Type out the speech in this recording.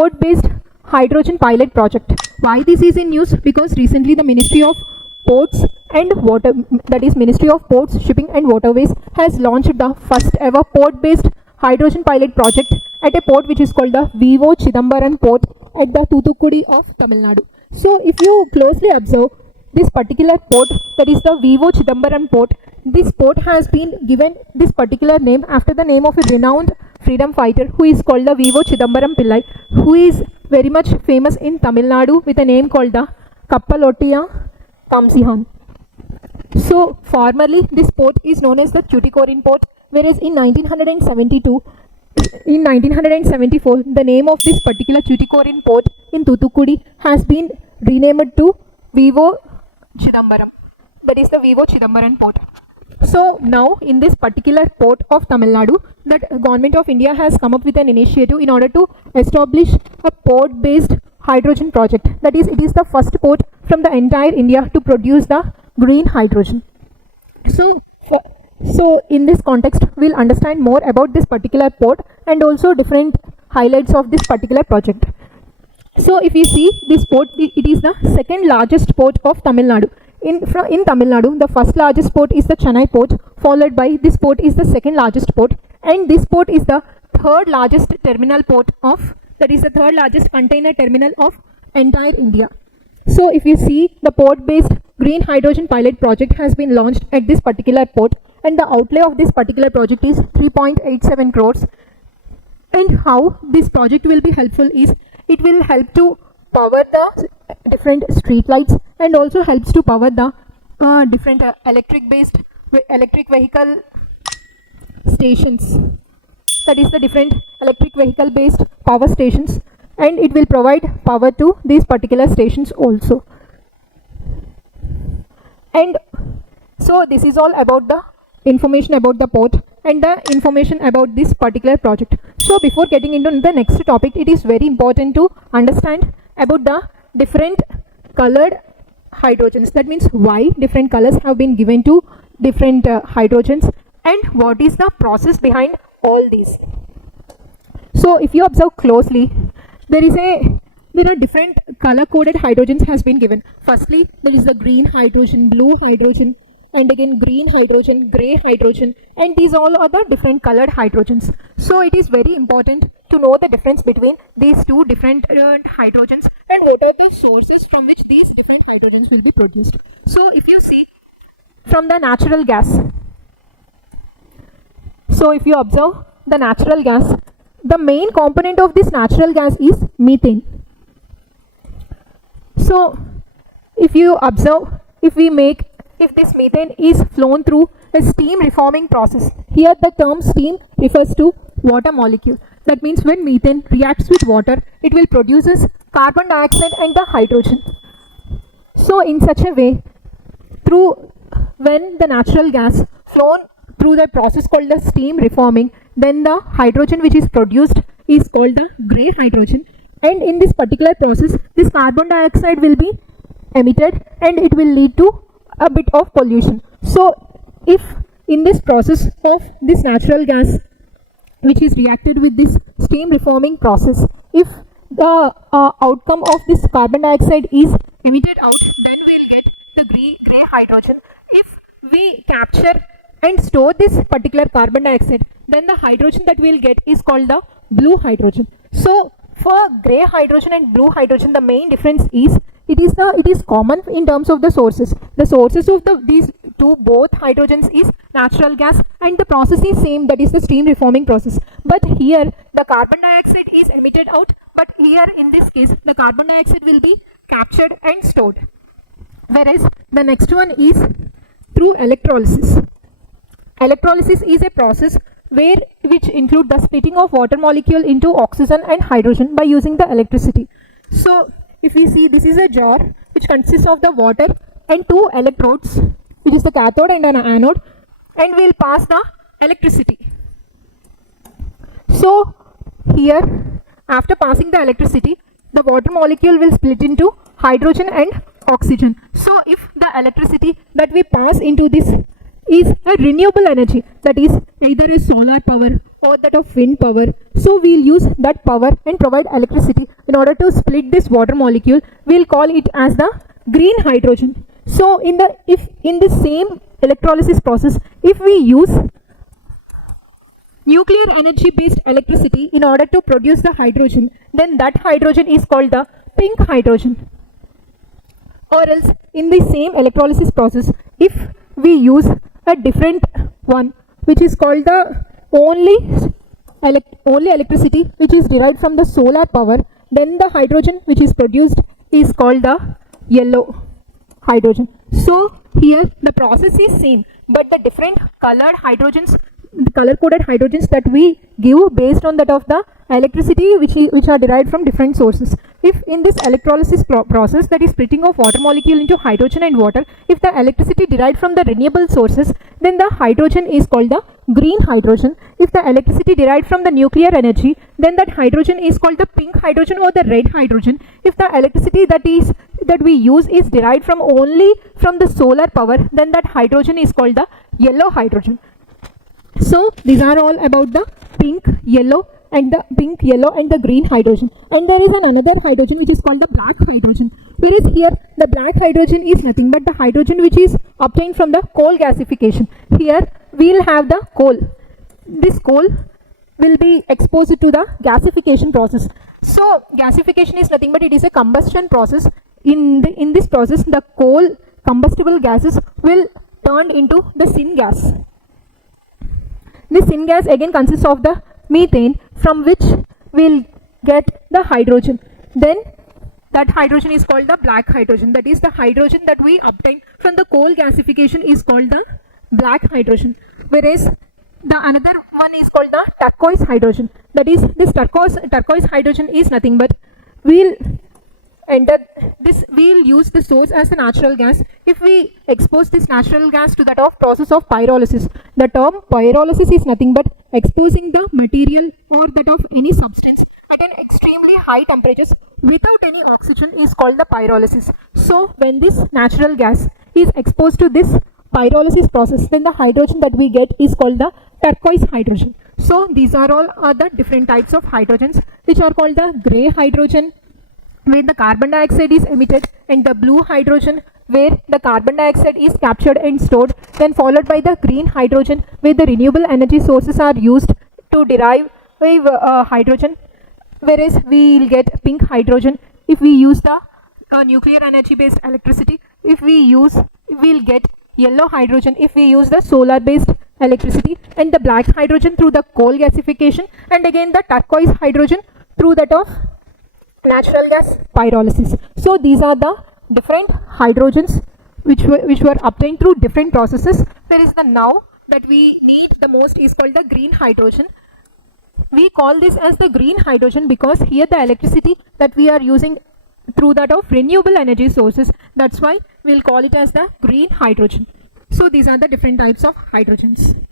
port-based hydrogen pilot project. Why this is in news? Because recently the Ministry of Ports and Water, that is Ministry of Ports, Shipping and Waterways, has launched the first ever port-based hydrogen pilot project at a port which is called the Vivo Chidambaram port at the Thoothukudi of Tamil Nadu. So if you closely observe this particular port, that is the Vivo Chidambaram port, this port has been given this particular name after the name of a renowned freedom fighter who is called the Vivo Chidambaram Pillai, who is very much famous in Tamil Nadu with a name called the Kappalottiya Kamsihan. So formerly this port is known as the Tuticorin port, whereas in 1974 the name of this particular Tuticorin port in Thoothukudi has been renamed to Vivo Chidambaram, that is the Vivo Chidambaram port. So now in this particular port of Tamil Nadu, that government of India has come up with an initiative in order to establish a port based hydrogen project. That is, it is the first port from the entire India to produce the green hydrogen. So in this context, we'll understand more about this particular port and also different highlights of this particular project. So if you see this port, it is the second largest port of Tamil Nadu. In Tamil Nadu, the first largest port is the Chennai port, followed by this port is the second largest port, and this port is the third largest terminal port of, that is the third largest container terminal of entire India. So if you see, the port-based green hydrogen pilot project has been launched at this particular port, and the outlay of this particular project is 3.87 crores. And how this project will be helpful is, it will help to power the different street lights and also helps to power the different electric vehicle stations, that is the different electric vehicle based power stations, and it will provide power to these particular stations also. And so this is all about the information about the port and the information about this particular project. So before getting into the next topic, it is very important to understand about the different colored hydrogens. That means why different colors have been given to different hydrogens and what is the process behind all these. So if you observe closely, there are different color coded hydrogens has been given. Firstly, there is the green hydrogen, blue hydrogen, and again green hydrogen, grey hydrogen, and these all are the different colored hydrogens. So it is very important to know the difference between these two different hydrogens and what are the sources from which these different hydrogens will be produced. So if you see from the natural gas, so if you observe the natural gas, the main component of this natural gas is methane. So if you observe, if this methane is flown through a steam reforming process, here the term steam refers to water molecule. That means when methane reacts with water, it will produces carbon dioxide and the hydrogen. So in such a way, when the natural gas flown through the process called the steam reforming, then the hydrogen which is produced is called the grey hydrogen, and in this particular process this carbon dioxide will be emitted and it will lead to a bit of pollution. So if in this process of this natural gas which is reacted with this steam reforming process, if the outcome of this carbon dioxide is emitted out, then we'll get the grey hydrogen. If we capture and store this particular carbon dioxide, then the hydrogen that we'll get is called the blue hydrogen. So for grey hydrogen and blue hydrogen, the main difference is it is common in terms of the sources. The sources of these two both hydrogens is natural gas and the process is same, that is the steam reforming process. But here the carbon dioxide is emitted out, but here in this case the carbon dioxide will be captured and stored. Whereas the next one is through electrolysis. Electrolysis is a process which include the splitting of water molecule into oxygen and hydrogen by using the electricity. So if we see, this is a jar which consists of the water and two electrodes, which is the cathode and an anode, and we'll pass the electricity. So here, after passing the electricity, the water molecule will split into hydrogen and oxygen. So if the electricity that we pass into this is a renewable energy, that is either a solar power or that of wind power. So we'll use that power and provide electricity in order to split this water molecule. We'll call it as the green hydrogen. So in the same electrolysis process, if we use nuclear energy based electricity in order to produce the hydrogen, then that hydrogen is called the pink hydrogen. Or else in the same electrolysis process, if we use a different one which is called the only electricity which is derived from the solar power, then the hydrogen which is produced is called the yellow hydrogen. So here the process is same, but the different colored hydrogens, color coded hydrogens that we give based on that of the electricity which are derived from different sources. If in this electrolysis process, that is splitting of water molecule into hydrogen and water, if the electricity derived from the renewable sources, then the hydrogen is called the green hydrogen. If the electricity derived from the nuclear energy, then that hydrogen is called the pink hydrogen or the red hydrogen. If the electricity that we use is derived from only from the solar power, then that hydrogen is called the yellow hydrogen. So these are all about the pink, yellow and the green hydrogen. And there is another hydrogen which is called the black hydrogen. Whereas here the black hydrogen is nothing but the hydrogen which is obtained from the coal gasification. Here we will have the coal. This coal will be exposed to the gasification process. So gasification is nothing but it is a combustion process. In this process, the coal combustible gases will turn into the syngas. This syngas again consists of the methane, from which we'll get the hydrogen. Then that hydrogen is called the black hydrogen. That is the hydrogen that we obtain from the coal gasification is called the black hydrogen. Whereas the another one is called the turquoise hydrogen. That is, this turquoise hydrogen is nothing but we'll use the source as a natural gas. If we expose this natural gas to that of process of pyrolysis, the term pyrolysis is nothing but exposing the material or that of any substance at an extremely high temperatures without any oxygen is called the pyrolysis. So when this natural gas is exposed to this pyrolysis process, then the hydrogen that we get is called the turquoise hydrogen. So these are all the different types of hydrogens, which are called the grey hydrogen, where the carbon dioxide is emitted, and the blue hydrogen, where the carbon dioxide is captured and stored, then followed by the green hydrogen, where the renewable energy sources are used to derive hydrogen, whereas we will get pink hydrogen if we use the nuclear energy based electricity. We'll get yellow hydrogen if we use the solar based electricity, and the black hydrogen through the coal gasification, and again the turquoise hydrogen through that of natural gas pyrolysis. So these are the different hydrogens which were obtained through different processes. There is the now that we need the most is called the green hydrogen. We call this as the green hydrogen because here the electricity that we are using through that of renewable energy sources, that's why we'll call it as the green hydrogen. So these are the different types of hydrogens.